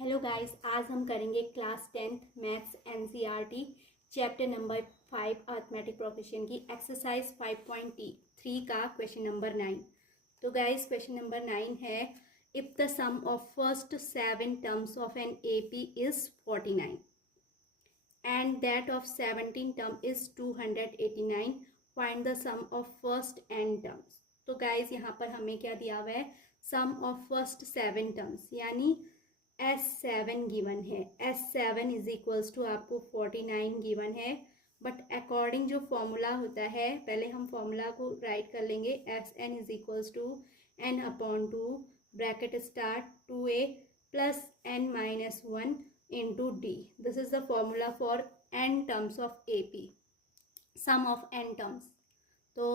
Hello guys, आज हम करेंगे class 10th maths NCERT chapter number 5 arithmetic progression की एक्सरसाइज 5.3 का क्वेश्चन नंबर 9। तो गाइस क्वेश्चन नंबर 9 है, if the sum of first 7 terms of an AP is 49 and that of 17 term is 289, find the sum of first n terms. तो guys यहाँ पर हमें क्या दिया हुआ है, सम ऑफ फर्स्ट 7 टर्म्स यानी S7 गिवन है। S7 इज इक्वल्स टू आपको 49 गिवन है, बट अकॉर्डिंग जो फॉर्मूला होता है, पहले हम फॉर्मूला को राइट कर लेंगे। Sn is equals to n upon 2 bracket start 2a plus n minus 1 into d. This is the formula for n terms of AP, sum of n terms. तो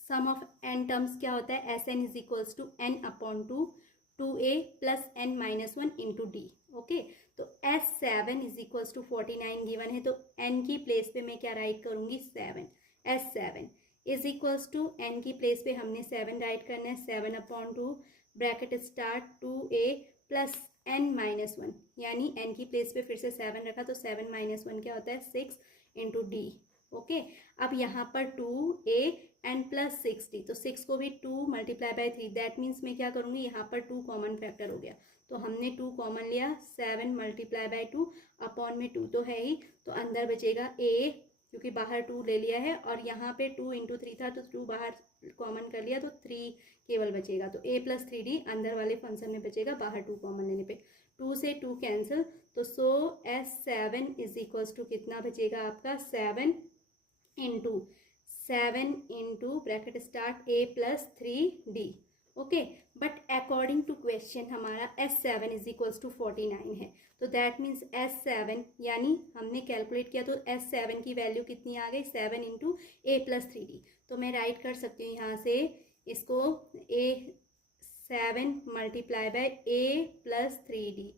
sum of n terms क्या होता है, Sn is equals to n upon 2a plus n minus 1 into d. Okay, तो S7 is equals to 49 given है, तो n की place पे मैं क्या राइट करूंगी, 7। S7 is equals to n की प्लेस पे हमने 7 राइट करना है, 7 upon 2 bracket start 2a plus n minus 1, यानी n की प्लेस पे फिर से 7 रखा, तो 7 माइनस 1 क्या होता है, 6 इंटू डी। ओके, अब यहाँ पर 2a एंड प्लस 60, तो 6 को भी 2 मल्टीप्लाई बाई 3, दैट मीन्स मैं क्या करूँगी, यहाँ पर 2 कॉमन फैक्टर हो गया, तो हमने 2 कॉमन लिया, 7 मल्टीप्लाई बाई 2 अपॉन में 2 तो है ही, तो अंदर बचेगा a, क्योंकि बाहर 2 ले लिया है, और यहाँ पे 2 इंटू 3 था, तो 2 बाहर कॉमन कर लिया, तो 3 केवल बचेगा, तो a प्लस 3d अंदर वाले फंक्शन में बचेगा, बाहर 2 कॉमन लेने पे 2 से 2 कैंसिल, तो सो S7 इज इक्वल्स टू कितना बचेगा आपका, 7 into bracket start a plus 3d। Okay, but according to question हमारा S7 इज इक्वल्स टू 49 है, तो दैट मीन्स S7 यानी हमने कैलकुलेट किया, तो S7 की वैल्यू कितनी आ गई, 7 इंटू a प्लस 3d। तो मैं राइट कर सकती हूँ यहाँ से इसको, A7 multiply by a plus 3d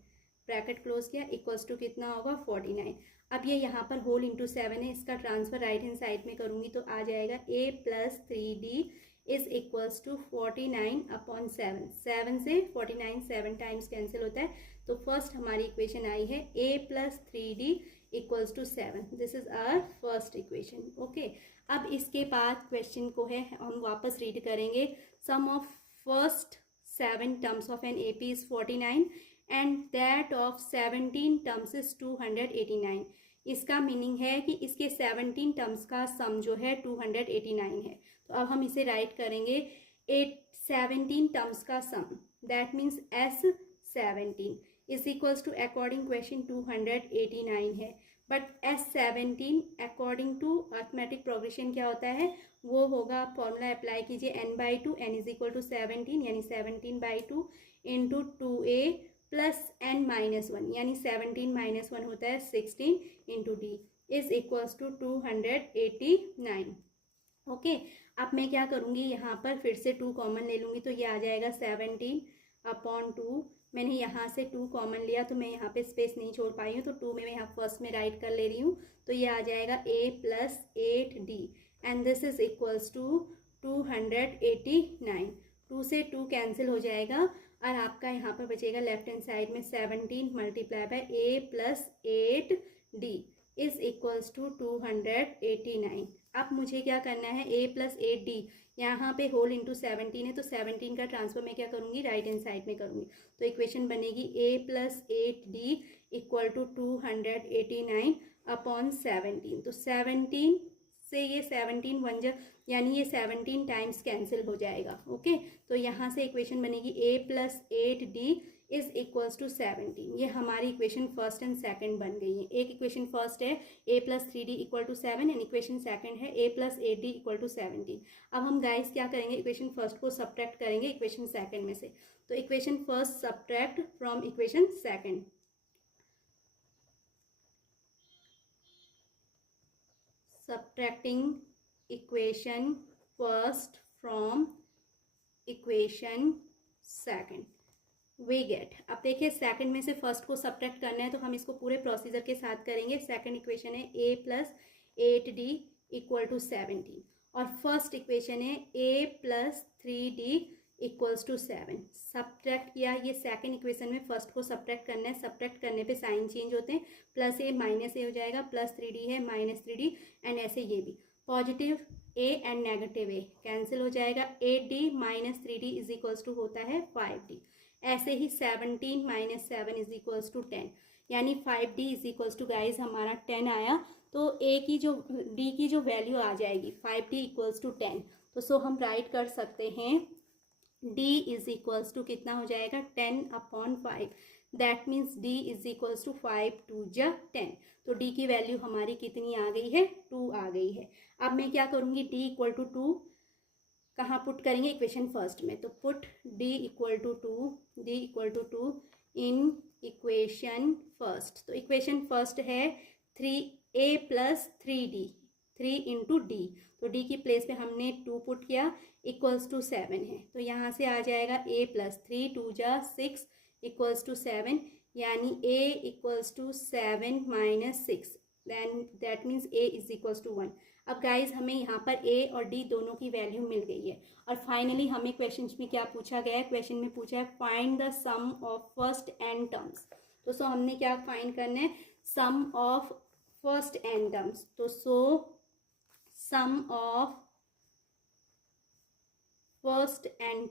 bracket close किया, इक्वल्स टू कितना होगा, 49। अब ये यहाँ पर होल इंटू 7 है, इसका ट्रांसफर राइट हैंड साइड में करूँगी तो आ जाएगा a plus 3d is equals to 49 upon 7। 7 से 49 7 टाइम्स कैंसिल होता है, तो फर्स्ट हमारी इक्वेशन आई है a plus 3d equals to 7। This is our first equation. Okay, अब इसके बाद क्वेश्चन को है हम वापस रीड करेंगे। Sum of first 7 terms of an AP is 49 and that of 17 terms is 289। इसका मीनिंग है कि इसके 17 टर्म्स का सम जो है 289 है। तो अब हम इसे राइट करेंगे 17 टर्म्स का sum, that means S17 is equals to according question 289 है, but S17 according to arithmetic progression क्या होता है, वो होगा, फॉर्मूला अप्लाई कीजिए n/2, n is equal to 17 यानी 17/2 into 2a plus n minus 1, यानी 17 माइनस 1 होता है 16 into d is equals to 289। Okay, अब मैं क्या करूँगी, यहाँ पर फिर से 2 कॉमन ले लूँगी, तो ये आ जाएगा 17 अपॉन 2। मैंने यहाँ से 2 कॉमन लिया, तो मैं यहाँ पे स्पेस नहीं छोड़ पाई हूँ, तो 2 में मैं यहाँ फर्स्ट में राइट कर ले रही हूँ, तो ये आ जाएगा a plus 8d and this is equals to 289। 2 से 2 कैंसिल हो जाएगा, और आपका यहाँ पर बचेगा लेफ्ट हैंड साइड में 17 multiply by a plus 8d is equals to 289। अब मुझे क्या करना है, a प्लस 8d, यहाँ पे होल इंटू 17 है, तो 17 का ट्रांसफर मैं क्या करूँगी, राइट हैंड साइड में करूँगी, तो इक्वेशन बनेगी a plus 8d equal to 289 upon 17। तो 17 से ये 17 वन जा, यानी ये 17 टाइम्स कैंसिल हो जाएगा। ओके, तो यहाँ से इक्वेशन बनेगी a plus 8d is equals to 17। ये हमारी इक्वेशन फर्स्ट एंड सेकंड बन गई है। एक इक्वेशन फर्स्ट है a plus 3d equal to 7 and equation second है a plus 8d equal to 17। अब हम गाइस क्या करेंगे, इक्वेशन फर्स्ट को सब्ट्रैक्ट करेंगे इक्वेशन सेकंड में से, तो equation first subtract from equation second. Subtracting equation first from equation second we get। अब देखिए सेकंड में से फर्स्ट को सब्ट्रैक्ट करना है, तो हम इसको पूरे प्रोसीजर के साथ करेंगे। सेकंड इक्वेशन है a plus 8d equal to 17, और फर्स्ट इक्वेशन है a plus 3d equals to 7। Subtract किया, ये सेकंड इक्वेशन में फर्स्ट को सब्ट्रैक्ट करना है, सब्ट्रैक्ट करने पे साइन चेंज होते हैं, प्लस ए माइनस ए हो जाएगा, प्लस 3d है माइनस 3d, एंड ऐसे ये भी positive A and negative A cancel हो जाएगा, 8d minus 3d is equals to होता है 5d। ऐसे ही 17 माइनस 7 इज इक्वल्स टू 10, यानी 5d is equals to guys हमारा 10 आया। तो ए की जो डी की जो वैल्यू आ जाएगी 5d इक्वल्स टू 10, तो सो हम राइट कर सकते हैं d इज इक्वल्स टू कितना हो जाएगा 10/5, that means d is equals to 5 2 जा 10। तो d की वैल्यू हमारी कितनी आ गई है 2 आ गई है। अब मैं क्या करूँगी d इक्वल टू 2 कहाँ पुट करेंगे इक्वेशन फर्स्ट में, तो put d equal to 2 in equation first. तो इक्वेशन फर्स्ट है 3a plus 3d, 3 into d, तो d की प्लेस पे हमने 2 पुट किया, इक्वल्स टू 7 है, तो यहाँ से आ जाएगा a प्लस 3 2 जा 6 इक्वल्स टू 7, यानी a equals to 7 minus 6, then that means a is equals to 1। अब गाइज हमें यहाँ पर a और d दोनों की वैल्यू मिल गई है। और फाइनली हमें क्वेश्चन में क्या पूछा गया है, क्वेश्चन में पूछा है find the sum of first n terms. तो सो हमने क्या फाइंड करना है, sum of first n terms. तो so sum of first n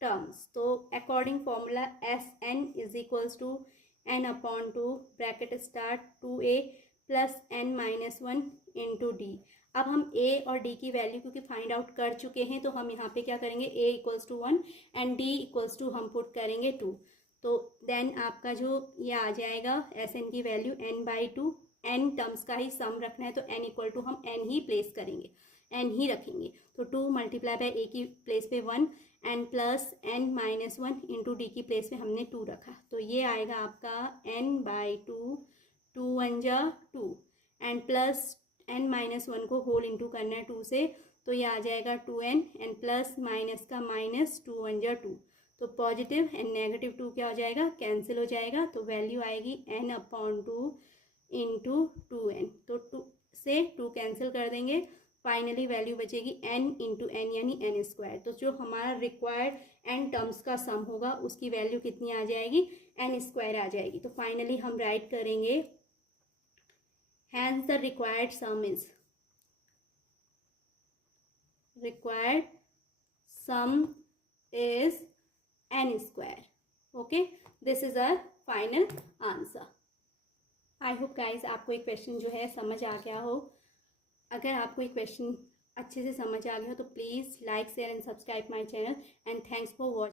terms, तो according formula S n is equals to n upon 2 bracket start 2a plus n minus 1 into d. अब हम a और d की value क्योंकि find out कर चुके हैं, तो हम यहाँ पे क्या करेंगे, a equals to 1 and d equals to हम पुट करेंगे 2, तो देन आपका जो ये आ जाएगा एस एन की वैल्यू n/2, n टर्म्स का ही सम रखना है, तो n इक्वल टू हम n ही प्लेस करेंगे, n ही रखेंगे, तो 2 मल्टीप्लाई बाय a की प्लेस पे 1 and plus n minus 1 into d की प्लेस पे हमने 2 रखा, तो ये आएगा आपका n/2, 2 1 जा 2 एंड प्लस n माइनस 1 को होल इंटू करना है 2 से, तो ये आ जाएगा 2n एंड प्लस माइनस का माइनस 2 1 जा 2, तो पॉजिटिव एंड नेगेटिव 2 क्या हो जाएगा, कैंसिल हो जाएगा, तो वैल्यू आएगी n/2 इंटू 2n, तो 2 से 2 कैंसिल कर देंगे, फाइनली वैल्यू बचेगी n इंटू एन यानी n स्क्वायर। तो जो हमारा रिक्वायर्ड n टर्म्स का सम होगा उसकी वैल्यू कितनी आ जाएगी, n स्क्वायर आ जाएगी। तो फाइनली हम राइट करेंगे hence the required sum is n square. Okay, this is our final answer. I hope guys आपको एक क्वेश्चन जो है समझ आ गया हो। अगर आपको ये क्वेश्चन अच्छे से समझ आ गया हो तो please like share and subscribe my channel and thanks for watching.